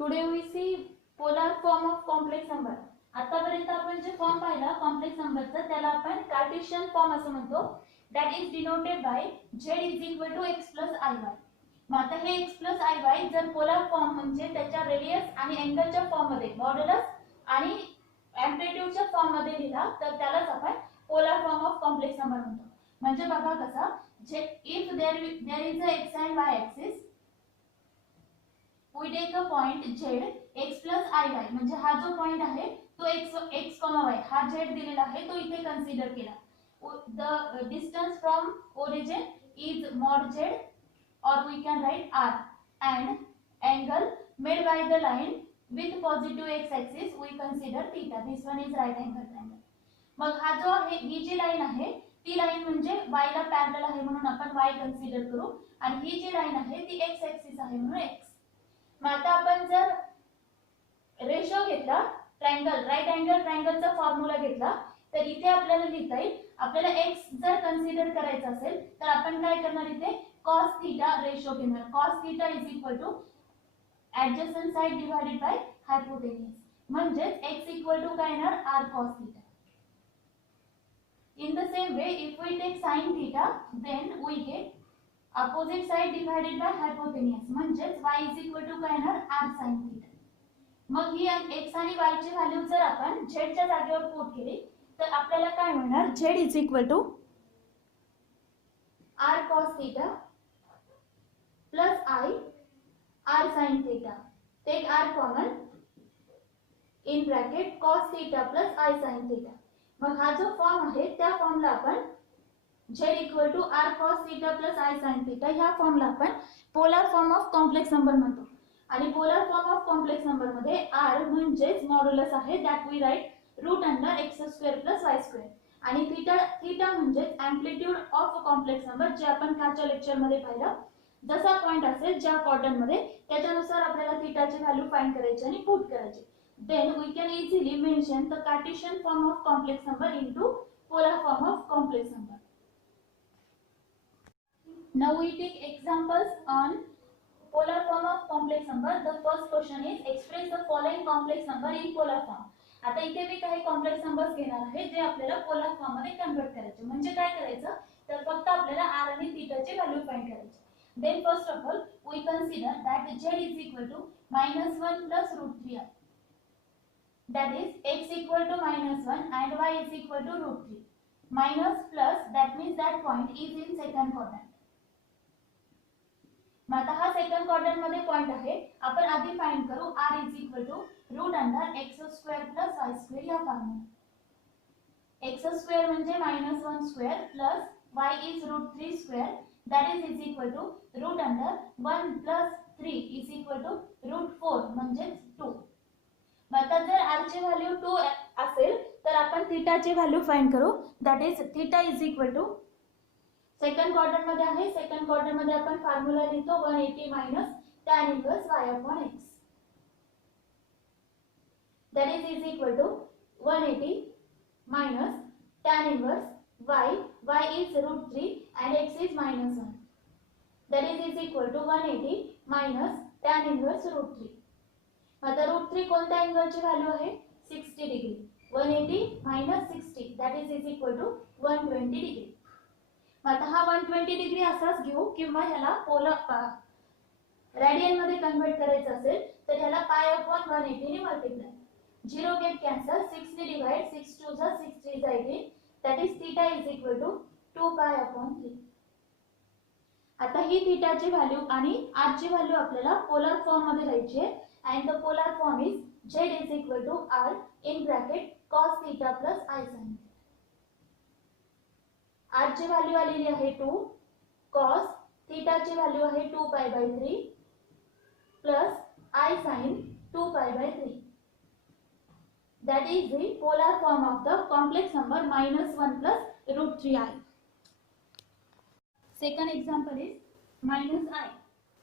Today we see polar form of complex number. आतापर्यंत आपण जे फॉर्म पाहिला कॉम्प्लेक्स नंबरचा त्याला आपण कार्टेशियन फॉर्म असं म्हणतो. That is denoted by z is equal to x plus iy. मग आता हे x प्लस iy जर पोलर फॉर्म म्हणजे त्याच्या रेडियस आणि अँगलच्या फॉर्म मध्ये मॉड्युलस आणि एम्प्लिट्यूडच्या फॉर्म मध्ये लिहिला तर त्यालाच आपण polar form of complex number म्हणतो. म्हणजे बघा कसा जे if there is a x and y axis we take a point z x plus iy म्हणजे हा जो पॉइंट आहे तो x, y हा z दिलेला आहे तो इथे कन्सिडर केला. the distance from origin is mod z or we can write r and angle made by the line with positive x axis we consider theta. this one is right angle triangle. मग हा जो आहे ही जी line आहे ती line म्हणजे y ला parallel आहे म्हणून आपण y कन्सिडर करू आणि ही जी लाइन आहे ती x ऍक्सिस आहे म्हणून x. मग आता आपण जर रेशो घेतला ट्रायंगल राईट अँगल ट्रायंगलचा फॉर्म्युला घेतला तर इथे आपल्याला लिहिता येईल आपल्याला x जर कन्सिडर करायचा असेल तर आपण काय करणार इथे cos थीटा रेशो घेणार. cos theta is equal to adjacent side divided by hypotenuse म्हणजे x इक्वल टू काय येणार r cos theta. In the same way if we take sin theta then we get opposite side divided by hypotenuse म्हणजेच y is equal to काय येणार r sin theta. मग ही x आणि y ची value जर आपण z च्या जागेवर पुट केली तर आपल्याला काय मिळणार z is equal to r cos theta plus I r sin theta. take r common in bracket cos theta plus I sin theta. मग हा जो फॉर्म आहे त्या फॉर्मला आपण z equal to r cos theta plus I sin theta ह्या फॉर्मला आपण polar form of complex number म्हणतो. आणि polar form of complex number मध्ये r म्हणजेच मॉड्युलस आहे that we write root under x square plus y square आणि theta म्हणजेच एम्प्लिट्यूड ऑफ कॉम्प्लेक्स नंबर जे आपण कालच्या लेक्चर मध्ये पाहिलं. जसा पॉइंट असेल ज्या क्वाड्रंट मध्ये त्याच्यानुसार आपल्याला थीटाची व्हॅल्यू फाइंड करायची आणि पुट करायची. then we can easily mention the Cartesian form of complex number into polar form of complex number. Now we take examples on polar form of complex number. The first question is express the following complex number in polar form. आता इथे मी काही complex numbers घेणार आहे जे आपल्याला polar form मध्ये convert करायचे. म्हणजे काय करायचं तर फक्त आपल्याला r आणि थीटाची व्हॅल्यू फाइंड करायची. then first of all we consider that z is equal to -1 plus √3r. that is x equal to -1 and y is equal to √3. minus plus that means that point is in second quadrant. मग आता हा second quadrant मध्ये point आहे आपण आधी find करू r is equal to root under x square plus y square या फॉर्ममध्ये. x स्क्वेअर म्हणजे -1 square plus y is √3 square that is equal to root under 1 plus 3 is equal to √4 म्हणजे 2. मग आता जर r ची व्हॅल्यू 2 असेल तर आपण थीटाची व्हॅल्यू फाइंड करू that is theta is equal to second quadrant मध्ये आहे सेकंड क्वाड्रंट मध्ये आपण फॉर्म्युला लिहितो 180 minus tan inverse y upon x. that is equal to 180 minus tan inverse y is √3 and x is -1. that is equal to 180 minus tan inverse √3. आता √3 कोणत्या अँगलची value आहे 60 degree. 180 minus 60 that is equal to 120 degree. आता हा 120 degree असाच घेऊ किंवा ह्याला पोलर रेडियन मध्ये कन्वर्ट करायचं असेल तर ह्याला पाय अपॉन 180 ने मल्टिप्लाय. 0 गेट कॅन्सल 6 ने डिवाइड 6 2 जा 6 3 जा 18 that is theta is equal to 2 pi upon 3. आता ही थीटाची व्हॅल्यू आणि r ची व्हॅल्यू आपल्याला पोलर फॉर्म मध्ये लिहायची आहे and the polar form is z is equal to r in bracket cos theta plus I sin. r ची value आलेली आहे 2 cos थीटा ची व्हॅल्यू आहे 2 pi by 3 plus I sin 2 pi by 3. that is the polar form of the complex number -1 plus √3i. second example is -i.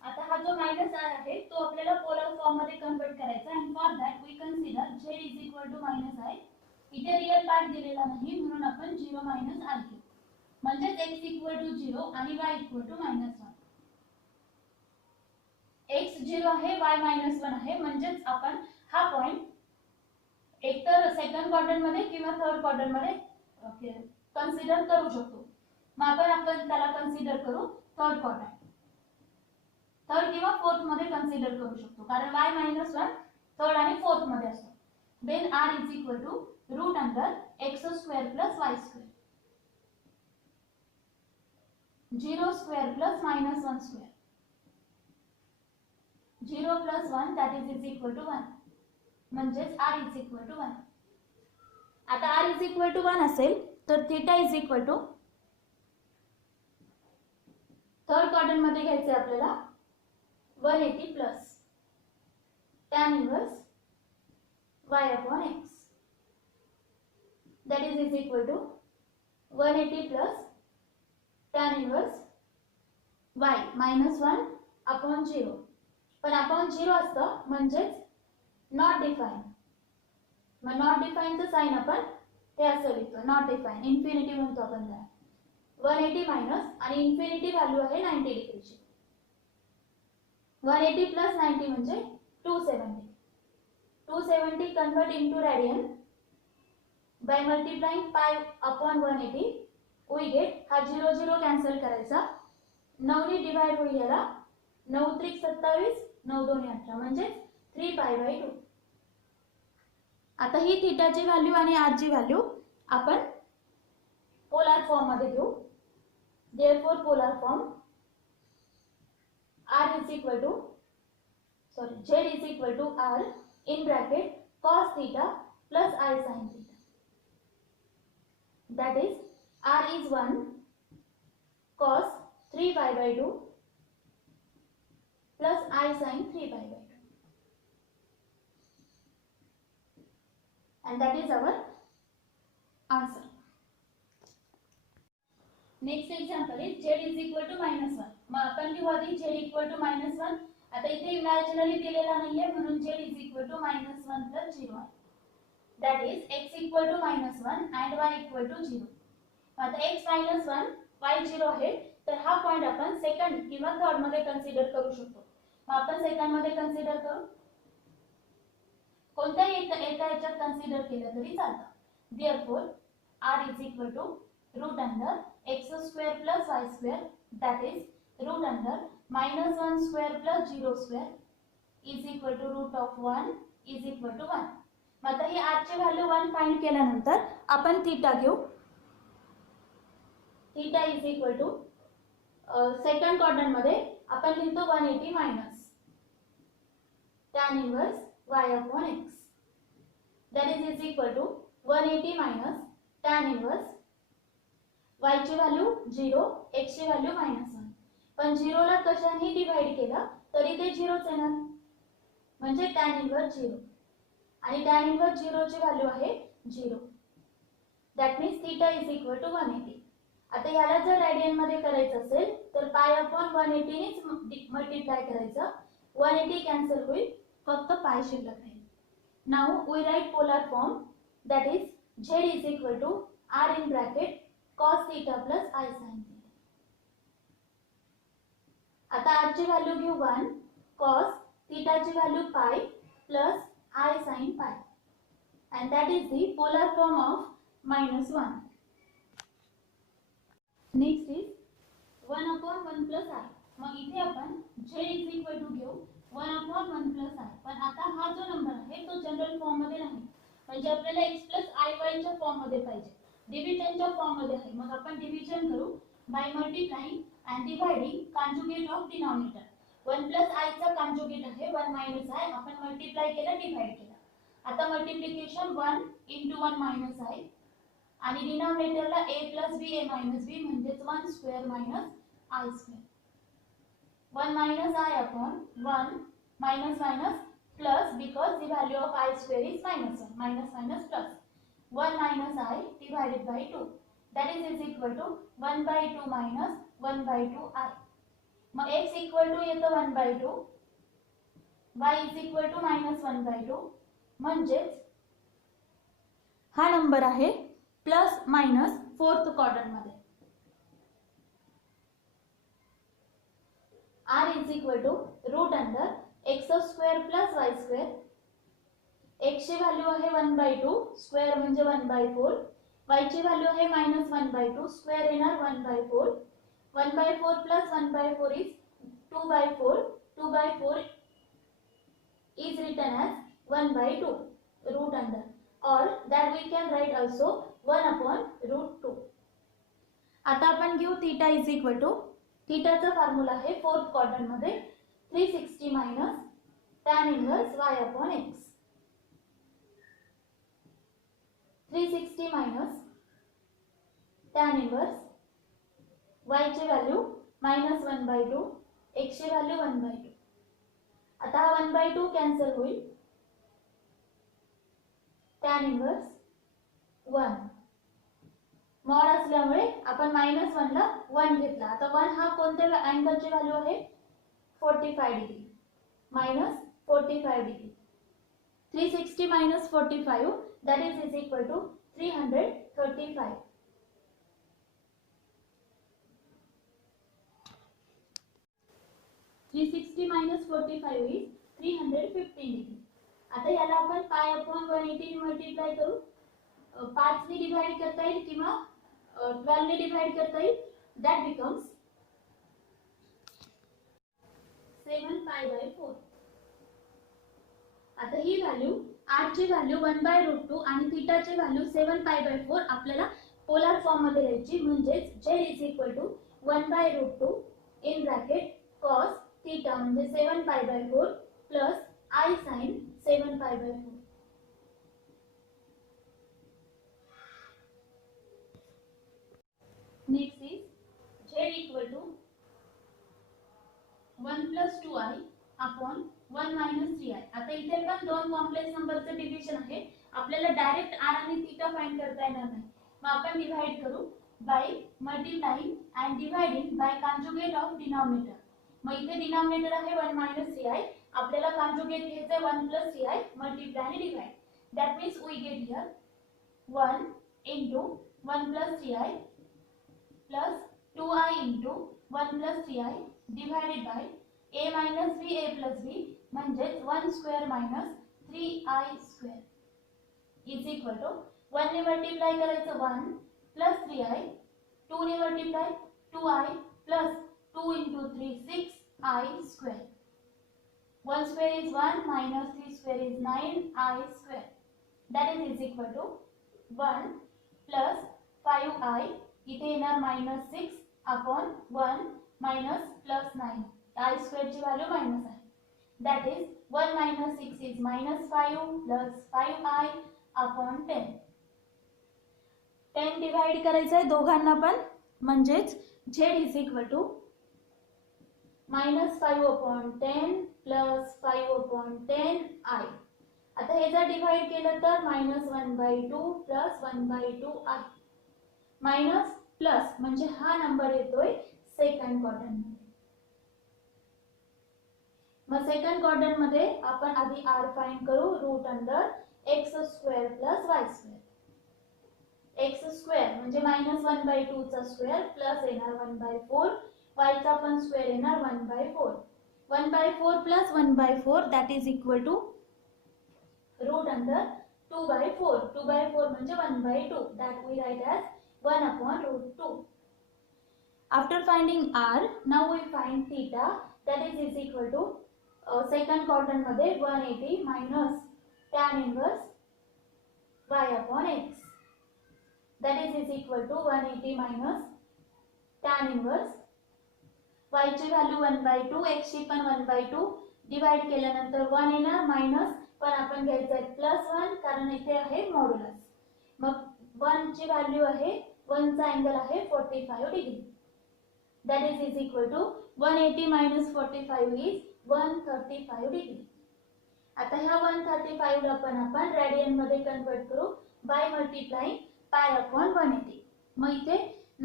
आता हा जो -i आहे तो आपल्याला पोलर फॉर्म मध्ये कन्वर्ट करायचा and for that we consider z is equal to -i. इथे real part दिलेला नाही म्हणून आपण 0 - i घेऊ. म्हणजे x equal to 0 आणि y equal to -1. x0 आहे, y-1 आहे, म्हणजेच आपण हा पॉइंट एकतर सेकंड क्वाड्रंट मध्ये किंवा थर्ड क्वाड्रंट मध्ये कन्सिडर करू शकतो. मग आपण त्याला कन्सिडर करू थर्ड क्वाड्रंट, थर्ड किंवा फोर्थ मध्ये कन्सिडर करू शकतो, कारण y-1 थर्ड आणि फोर्थ मध्ये असतो. Then r is equal to root under x square plus y square, 0 square plus -1 square, 0 plus 1 that is equal to 1, म्हणजेच r इज इक्वल टू 1. आता r इज इक्वल टू 1 असेल तर theta is equal to third quadrant मध्ये घ्यायचे आपल्याला 180 plus tan inverse y upon x, that is equal to 180 plus tan inverse y minus 1 upon 0. पण upon 0 असतं म्हणजेच not defined. मग not defined चं साइन आपण हे असं लिहितो, not defined, इन्फिनिटी म्हणतो आपण त्याला. 180 मायनस आणि इन्फिनिटी व्हॅल्यू आहे 90 डिग्रीची. 180 प्लस 90 म्हणजे 270. 270 convert into radian by multiplying pi upon 180 we get हा 0 0 कॅन्सल करायचा, 9 ने डिवाइड होईल याला, 9 त्रिक 27, 9 दोन्ही 18 म्हणजे 3π/2. आता ही थीटाची व्हॅल्यू आणि r ची व्हॅल्यू आपण पोलर फॉर्म मध्ये घेऊ. Therefore polar form r is equal to z is equal to r in bracket cos theta plus I sin theta, that is r is 1 cos 3π/2 plus I sin 3π/2, and that is our answer. Next example is z is equal to -1. मग आपण लिहू आधी z equal to -1. आता इथे imaginary दिलेला नाहीये म्हणून z is equal to -1 plus 0 आहे. That is x equal to -1 and y equal to 0. आता x -1 y 0 आहे, तर हा पॉइंट आपण सेकंड किंवा थर्ड मध्ये कन्सिडर करू शकतो. मग आपण सेकंड मध्ये कन्सिडर करू, कोणत्याही एका याच्यात कन्सिडर केलं तरी चालतं. Therefore r is equal to root under x square plus y square, that is root under -1 square plus 0 square is equal to root of 1 is equal to 1. मग आता ही r ची व्हॅल्यू 1 फाइंड केल्यानंतर आपण theta घेऊ. Theta is equal to second quadrant मध्ये आपण लिहितो 180 minus tan inverse y upon x, that is equal to 180 minus tan inverse y ची व्हॅल्यू 0, x ची व्हॅल्यू -1. पण 0 ला कशाने डिवाइड केला तरी ते 0च येणार, म्हणजे tan इनवर्स 0, आणि tan इनवर्स 0 ची व्हॅल्यू आहे 0. That means theta is equal to 180. आता याला जर रेडियन मध्ये करायचं असेल तर पाय अपॉन 180 ने मल्टिप्लाय करायचं, 180 कॅन्सल होईल, फक्त पाय शिल्लक राहील. Now we write polar form, that is z is equal to r in bracket cos theta plus I sin theta. आता r ची व्हॅल्यू घेऊ 1, cos theta ची value pi plus I sin pi, and that is the polar form of -1. Next is 1 upon 1 plus I. मग इथे आपण z is equal to घेऊ 1 upon 1 plus I. पण आता हा जो नंबर आहे तो जनरल फॉर्म मध्ये नाही, म्हणजे आपल्याला x plus iy च्या फॉर्म मध्ये पाहिजे, डिव्हिजनच्या फॉर्म मध्ये आहे. मग आपण डिव्हिजन करू by multiplying and dividing conjugate of denominator. 1 plus i चा कॉन्जुगेट आहे 1 minus i, आपण मल्टिप्लाय केलं, डिवाइड केलं. आता मल्टिप्लिकेशन 1 into 1 minus i आणि डिनॉमिनेटरला a plus b a minus b म्हणजेच 1 square minus I square. 1 minus I upon 1 minus minus plus, because the value of I square is -1, minus minus plus 1 minus I divided by 2, that is equal to 1/2 minus 1/2 I. मग x equal to येतो 1/2, y is equal to -1/2, म्हणजेच हा number आहे plus minus fourth quadrant मध्ये. r is equal to root under x square plus y square. X ची value आहे 1/2 square म्हणजे 1/4. Y ची व्हॅल्यू आहे -1/2 स्क्वेअर येणार 1/4. 1/4 plus 1/4 is 2/4. 2/4 is written as 1/2 root under, or that we can write also 1/√2. आता आपण घेऊ थीटा इज इक्वल टू, थीटाचा फॉर्म्युला आहे फोर्थ क्वाड्रंट मध्ये 360 minus tan inverse y/x. 360 minus tan inverse y ची व्हॅल्यू -1/2, x ची value 1/2. आता हा 1/2 कॅन्सल होईल. tan इनवर्स 1 मॉड असल्यामुळे आपण -1 ला 1 घेतला. आता 1 हा कोणत्या अँगलची व्हॅल्यू आहे 45 degree, -45 degree. 360 minus 45 that is equal to 335. 360 minus 45 is 315 degree. आता याला आपण π/180 ने मल्टिप्लाय करू. 5 ने डिवाइड करता येईल किंवा 12 ने डिवाइड करता येईल. that becomes 7π/4. आता ही व्हॅल्यू r ची व्हॅल्यू 1/√2 आणि थीटा ची व्हॅल्यू 7π/4 आपल्याला पोलर फॉर्म मध्ये लिहायची. म्हणजे z is equal to 1/√2 in bracket cos theta म्हणजे 7π/4 plus I sin 7π/4. Next is z equal to 1 + 2i upon 1 - 3i. आता इथे पण दोन कॉम्प्लेक्स नंबरचे डिव्हिजन आहे. आपल्याला डायरेक्ट r आणि थीटा फाइंड करता येणार नाही. मग आपण डिवाइड करू by multiplying and dividing by conjugate of denominator. मग इथे डिनॉमिनेटर आहे 1 - 3i. आपल्याला कॉन्जुगेट घ्यायचं आहे 1 + 3i मल्टिप्लाय आणि divide. That means we get here 1 into 1 + 3i plus 2i into 1 + 3i divided by a minus b a plus b म्हणजे 1 square minus 3i square is equal to 1 ने multiply करायचं 1 plus 3i, 2 ने multiply 2i plus 2 into 3 6i square. 1 square is 1 minus 3 square is 9i square. That is equal to 1 plus 5i इथे येणार -6 upon 1 minus plus 9. I square ची value minus आहे. That is 1 minus 6 is -5 plus 5i upon 10. 10 divide करायचं आहे दोघांना पण. म्हणजेच z is equal to -5 upon 10 plus 5 upon 10i. आता हे जर डिवाइड केलं तर -1/2 plus 1/2i. मायनस प्लस म्हणजे हा नंबर येतोय सेकंड क्वाड्रंट मध्ये. मग सेकंड क्वाड्रंट मध्ये आपण आधी r फाइंड करू. Root under x² plus y². x² म्हणजे -1/2 चा स्क्वेअर प्लस येणार 1/4. y चा पण स्क्वेअर येणार 1/4. 1/4 plus 1/4 that is equal to root under 2/4. 2/4 म्हणजे 1/2. That we write as 1/√2. After finding r, now we find theta. That is equal to second quadrant मध्ये 180 minus tan inverse y/x. That is equal to 180 minus tan inverse y ची value 1/2, x ची पण 1/2. Divide केल्यानंतर 1 येणार minus पण आपण घ्यायचं आहे +1 कारण इथे आहे मॉड्युलस. मग 1 ची व्हॅल्यू आहे 1 चा अँगल आहे 45 degree. That is equal to 180 minus 45 is 135 degree. आता ह्या 135 ला पण आपण रेडियन मध्ये कन्वर्ट करू बाय मल्टिप्लाइंग π/180. मग इथे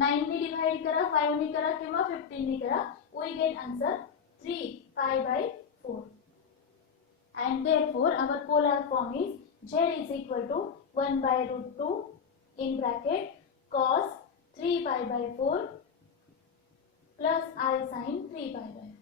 9 ने डिवाइड करा, 5 ने करा किंवा 15 ने करा. We get answer 3π/4. And therefore our polar form is z is equal to 1/√2 in bracket cos 3π/4 plus I sin 3π/4.